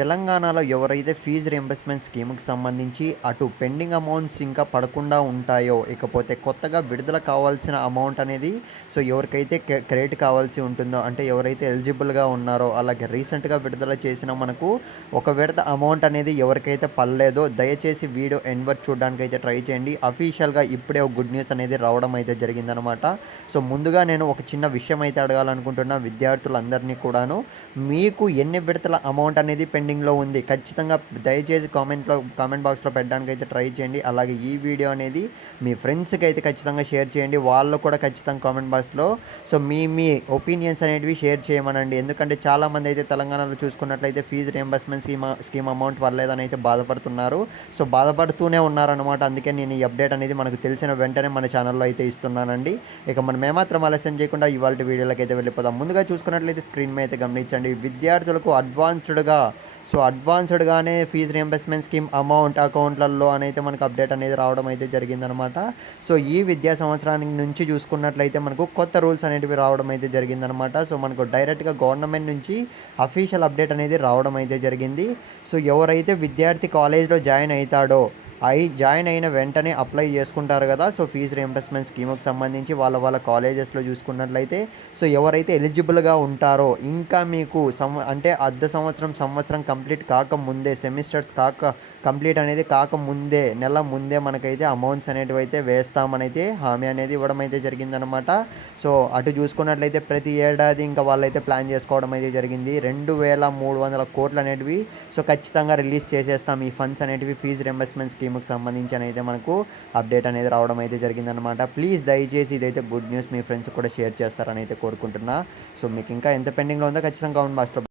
తెలంగాణలో ఎవరైతే fee reimbursement స్కీమ్‌కి సంబంధించి అటు పెండింగ్ అమౌంట్స్ ఇంకా పడకుండా ఉంటాయో, ఇకపోతే కొత్తగా విడుదల కావాల్సిన అమౌంట్ అనేది ఎవరికైతే క్రెడిట్ కావాల్సి ఉంటుందో, అంటే ఎవరైతే ఎలిజిబుల్‌గా ఉన్నారో, అలాగే రీసెంట్‌గా విడుదల చేసిన మనకు ఒక విడత అమౌంట్ అనేది ఎవరికైతే పడలేదో దయచేసి వీడియో ఎండ్ వరకు చూడడానికైతే ట్రై చేయండి. అఫీషియల్‌గా ఇప్పుడే ఒక గుడ్ న్యూస్ అనేది రావడం అయితే జరిగిందనమాట. ముందుగా నేను ఒక చిన్న విషయం అయితే అడగాలనుకుంటున్నా విద్యార్థులందరినీ కూడాను. మీకు ఎన్ని విడతల అమౌంట్ అనేది పెండింగ్‌లో ఉంది? ఖచ్చితంగా దయచేసి కామెంట్ బాక్స్‌లో పెట్టడానికైతే ట్రై చేయండి. అలాగే ఈ వీడియో అనేది మీ ఫ్రెండ్స్‌కి అయితే ఖచ్చితంగా షేర్ చేయండి. వాళ్ళు కూడా ఖచ్చితంగా కామెంట్ బాక్స్‌లో మీ ఒపీనియన్స్ అనేటివి షేర్ చేయమనండి. ఎందుకంటే చాలామంది అయితే తెలంగాణలో చూసుకున్నట్లయితే ఫీజు రీయింబర్స్‌మెంట్ స్కీమ్ అమౌంట్ పడలేదని అయితే బాధపడుతున్నారు. బాధపడుతూనే ఉన్నారనమాట. అందుకే నేను ఈ అప్డేట్ అనేది మనకు తెలిసిన వెంటనే మన ఛానల్‌లో అయితే ఇస్తున్నానండి. ఇక మనం ఏమాత్రం ఆలస్యం చేయకుండా ఇవాల్టి వీడియోలోకి అయితే వెళ్ళిపోదాం. ముందుగా చూసుకున్నట్లయితే స్క్రీన్ మీద అయితే గమనించండి. విద్యార్థులకు అడ్వాన్స్డ్‌గానే ఫీజు రీయింబర్స్‌మెంట్ స్కీమ్ అమౌంట్ అకౌంట్‌లలో అనైతే మనకు అప్డేట్ అనేది రావడం అయితే జరిగిందనమాట. ఈ విద్యా సంవత్సరానికి నుంచి చూసుకున్నట్లయితే మనకు కొత్త రూల్స్ అనేటివి రావడం అయితే జరిగిందనమాట. మనకు డైరెక్ట్‌గా గవర్నమెంట్ నుంచి అఫీషియల్ అప్డేట్ అనేది రావడం అయితే జరిగింది. ఎవరైతే విద్యార్థి కాలేజ్‌లో జాయిన్ అయిన వెంటనే అప్లై చేసుకుంటారు కదా! ఫీజు రీయింబర్స్‌మెంట్ స్కీమ్‌కి సంబంధించి వాళ్ళ కాలేజెస్‌లో చూసుకున్నట్లయితే ఎవరైతే ఎలిజిబుల్‌గా ఉంటారో, ఇంకా మీకు అంటే అర్ధ సంవత్సరం కంప్లీట్ కాకముందే, సెమిస్టర్స్ కంప్లీట్ అనేది కాకముందే, నెల ముందే మనకైతే అమౌంట్స్ అనేటివైతే వేస్తామనైతే హామీ అనేది ఇవ్వడం అయితే జరిగిందనమాట. అటు చూసుకున్నట్లయితే ప్రతి ఏడాది ఇంకా వాళ్ళైతే ప్లాన్ చేసుకోవడం అయితే జరిగింది. 2,300 కోట్లు అనేటివి ఖచ్చితంగా రిలీజ్ చేసేస్తాం. ఈ ఫండ్స్ అనేటివి ఫీజు రీయింబర్స్‌మెంట్ స్కీమ్‌కి సంబంధించి అయితే మనకు అప్డేట్ అనేది రావడం అయితే జరిగిందనమాట. ప్లీజ్ దయచేసి ఇదైతే గుడ్ న్యూస్ మీ ఫ్రెండ్స్‌కి కూడా షేర్ చేస్తారని అయితే కోరుకుంటున్నా. మీకు ఇంకా ఎంత పెండింగ్‌లో ఉందో ఖచ్చితంగా కామెంట్ బాక్స్‌లో